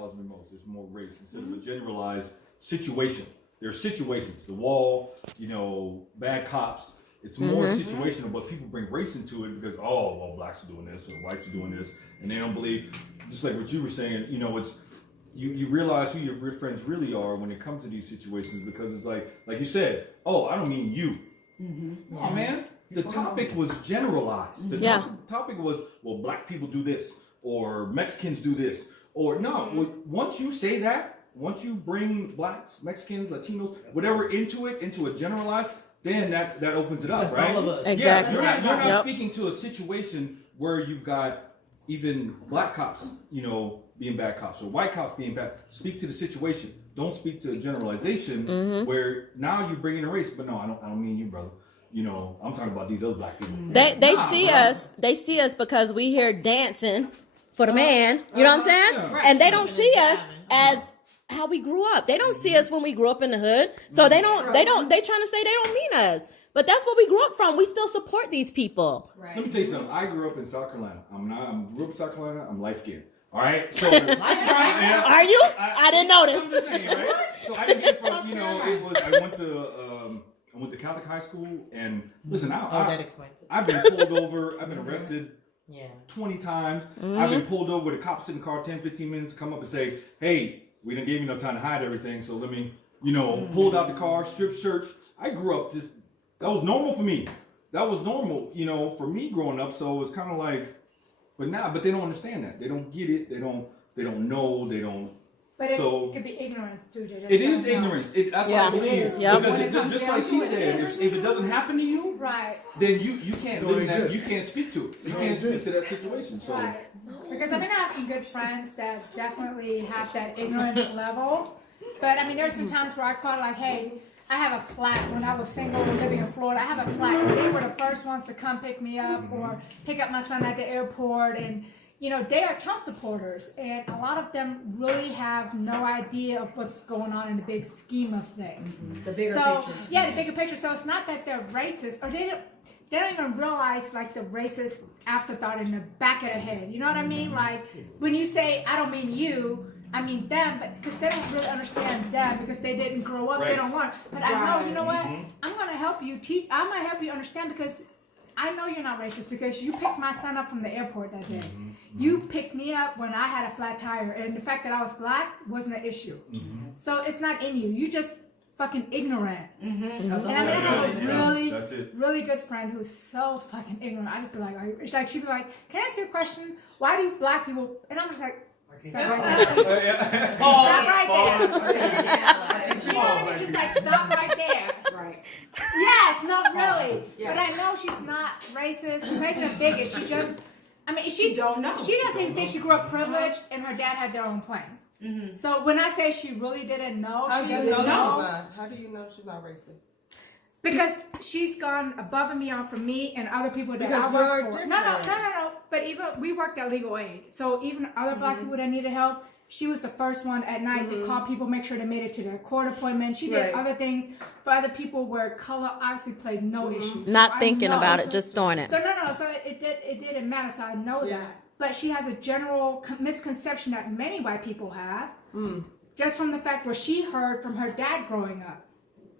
bothers me most. It's more race instead of a generalized situation. There are situations. The wall, bad cops. It's more situational, but people bring race into it because, blacks are doing this or whites are doing this, and they don't believe. Just like what you were saying, it's you realize who your real friends really are when it comes to these situations because it's like you said, I don't mean you. Mm-hmm. Oh man, the topic was generalized. The topic was, black people do this or Mexicans do this or no. Once you say that. Once you bring blacks, Mexicans, Latinos, whatever into a generalized, then that opens it up, that's right? All of us. Exactly. Yeah, you're not speaking to a situation where you've got even black cops, being bad cops or white cops being bad. Speak to the situation. Don't speak to a generalization where now you're bringing a race. But no, I don't mean you, brother. I'm talking about these other black people. They see us because we here dancing for the man. You know what I'm saying? Yeah. And they don't see us as how we grew up. They don't see us when we grew up in the hood. So they trying to say they don't mean us. But that's what we grew up from. We still support these people. Right. Let me tell you something. I grew up in South Carolina. I grew up in South Carolina. I'm light skinned. All right. So are you? I didn't notice. I'm just saying, right? So I didn't get from I went to Catholic high school and listen. That explains it. I've been pulled over. I've been arrested. 20 times. I've been pulled over. The cops sit in the car 10, 15 minutes, come up and say, hey, we didn't give you enough time to hide everything, so let me, pulled out the car, strip search. I grew up that was normal for me. That was normal, for me growing up. So it was kind of like, but they don't understand that. They don't get it. They don't know. They don't. But it could be ignorance too. It is ignorance. That's what I believe. Yep. Because just like she said, if it doesn't happen to you, right, then you can't live in that. You can't speak to it. You can't speak to that situation. So. Right. Because I have some good friends that definitely have that ignorance level. But there's been times where I called like, hey, I have a flat when I was single and living in Florida. I have a flat. They were the first ones to come pick me up or pick up my son at the airport. And, they are Trump supporters. And a lot of them really have no idea of what's going on in the big scheme of things. The bigger picture. Yeah, the bigger picture. So it's not that they're racist or they don't even realize like the racist afterthought in the back of their head. You know what I mean? Like when you say, I don't mean you, I mean them, but because they don't really understand them because they didn't grow up, they don't want. But I know, you know what? I'm going to help you teach. I might help you understand because I know you're not racist because you picked my son up from the airport that day. You picked me up when I had a flat tire, and the fact that I was black wasn't an issue. So it's not in you. You just fucking ignorant. And I have a really good friend who's so fucking ignorant. I just be like, she'd be like, can I ask you a question? Why do black people? And I'm just like, stop right there. Stop right there. You know what I mean? Just like stop right there. Right. Yes, not really. But I know she's not racist. She's making a bigot. She just, she don't know. She doesn't even think she grew up privileged, and her dad had their own plane. So when I say she really didn't know, How do you know she's not racist? Because she's gone above and beyond for me and other people that I work for. No. But even we worked at Legal Aid, so even other black people that needed help, she was the first one at night to call people, make sure they made it to their court appointment. She did other things for other people where color obviously played no issues. Not thinking about it, just throwing it. So no. So it didn't matter. So I know that. But she has a general misconception that many white people have, just from the fact where she heard from her dad growing up,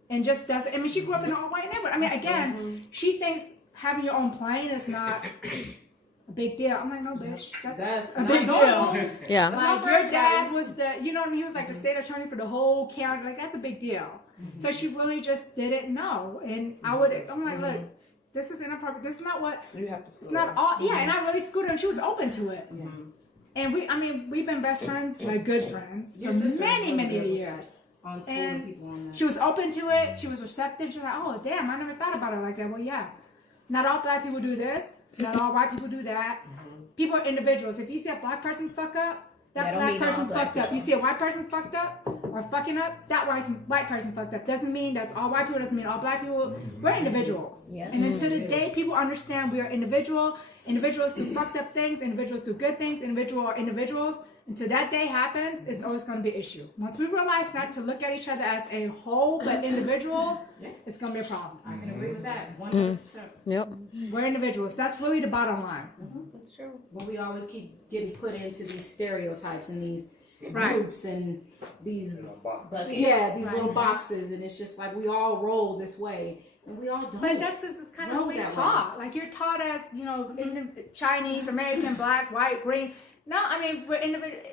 and just doesn't. She grew up in an all-white neighborhood. Again, she thinks having your own plane is not a big deal. I'm like, no, bitch, that's a big deal. Yeah. Like your dad was he was like the state attorney for the whole county. Like that's a big deal. So she really just didn't know, and I'm like, look. This is inappropriate. This is not what you have to. It's not all. Yeah, and I really screwed her, and she was open to it. And we've been best friends, like good friends, for many years. And she was open to it. She was receptive. She was like, oh damn, I never thought about it like that. Well, yeah, not all black people do this. Not all white people do that. People are individuals. If you see a black person fuck up, that black person fucked up. You see a white person fucked up or fucking up, that white person fucked up. Doesn't mean that's all white people, doesn't mean all black people. We're individuals. And until the day people understand we are individuals do fucked up things, individuals do good things, individuals. Until that day happens, it's always going to be an issue. Once we realize that, to look at each other as a whole but individuals, it's going to be a problem. I can agree with that 100%. Yep. We're individuals. That's really the bottom line. That's true. But we always keep getting put into these stereotypes and Right. groups and these Box. these Right. little boxes, and it's just like we all roll this way, and we all don't. But that's because it's kind of Roll what we're that taught. Like you're taught as, you know, Chinese, American, black, white, green. No, I mean, we're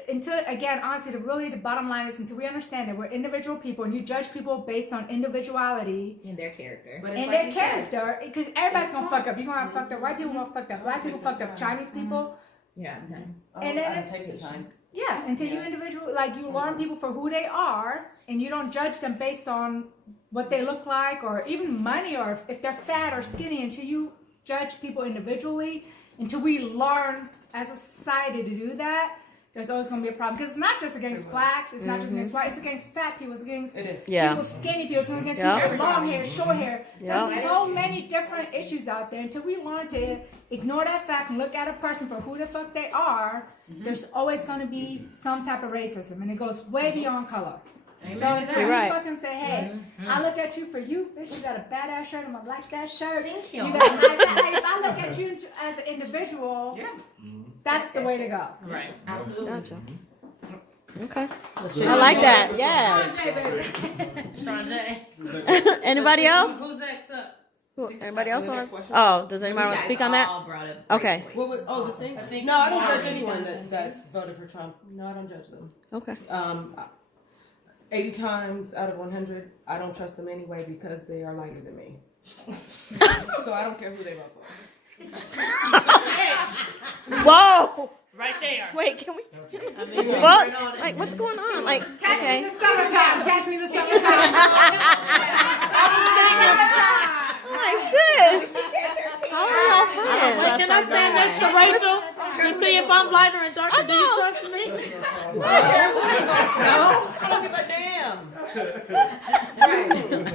until, again, honestly, the bottom line is until we understand that we're individual people and you judge people based on individuality In their character. But it's and like their you said, character, because everybody's it's gonna taught. fuck up. You're gonna have fucked up white people, gonna fucked up black people, fucked up Chinese people. Yeah. And then- I don't take the time. Yeah, until you individual, like you learn people for who they are, and you don't judge them based on what they look like, or even money, or if they're fat or skinny. Until you judge people individually, until we learn as a society to do that, there's always going to be a problem. Because it's not just against blacks, it's not just against white, it's against fat people, it's against It is. Yeah. people skinny people, it's against Yeah. people with long hair, short hair. Yeah. There's so many different issues out there. Until we learn to ignore that fact and look at a person for who the fuck they are, there's always going to be some type of racism, and it goes way beyond color. So until You're we right. fucking say, hey, I look at you for you, bitch, you got a badass shirt, I'm gonna like that shirt. Thank you. You got a nice hat. If I look at you as an individual, Yeah. that's the way to go. Right. Absolutely. Gotcha. Okay. Strong I like J. that. Yeah. Strong J, baby. Strong J. Anybody else? Who's next up? Anybody else The want? next question? Oh, does anybody want to speak on that? All brought up Okay. race. What was, the thing? I think No, I don't judge Marty anyone doesn't. that voted for Trump. No, I don't judge them. Okay. 80 times out of 100, I don't trust them anyway because they are lighter than me. So I don't care who they vote for. Whoa. Right there. Wait, can we? What? Like, what's going on? Like, Catch me in okay. the summertime. Catch me in the summertime. Like, shit. How are y'all friends? Wait, can I stand next to Rachel to see if I'm lighter and darker? Do you trust me? I don't care who they vote for. I don't give a damn.